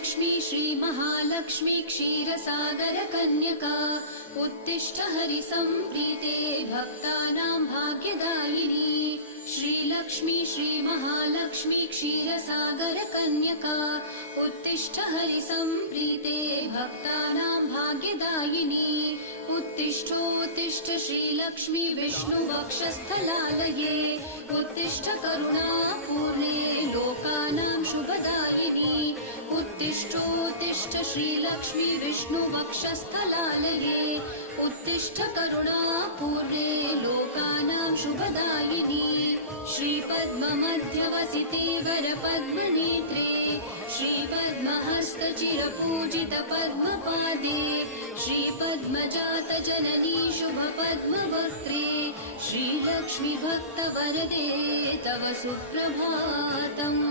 श्रीलक्ष्मी श्रीमहालक्ष्मी क्षीरसागरकन्यका उत्तिष्ठ हरिसम्प्रीते भक्तानां भाग्यदायिनी। श्रीलक्ष्मी श्रीमहालक्ष्मी क्षीरसागरकन्यका उत्तिष्ठ हरिसम्प्रीते भक्तानां भाग्यदायिनी। उत्तिष्ठोत्तिष्ठ श्रीलक्ष्मी विष्णुवक्षस्थलालये उत्तिष्ठ करुणापूर्णे लोकानां शुभदायिनी। उत्तिष्ठोत्तिष्ठ श्रीलक्ष्मी विष्णुवक्षस्थलालये उत्तिष्ठ करुणापूर्णे लोकानां शुभदायिनी। श्रीपद्ममध्यवसिते वरपद्मनेत्रे श्रीपद्महस्तचिरपूजितपद्मपादे श्रीपद्मजातजननी शुभपद्मवक्त्रे श्रीलक्ष्मी भक्तवरदे तव सुप्रभातम्।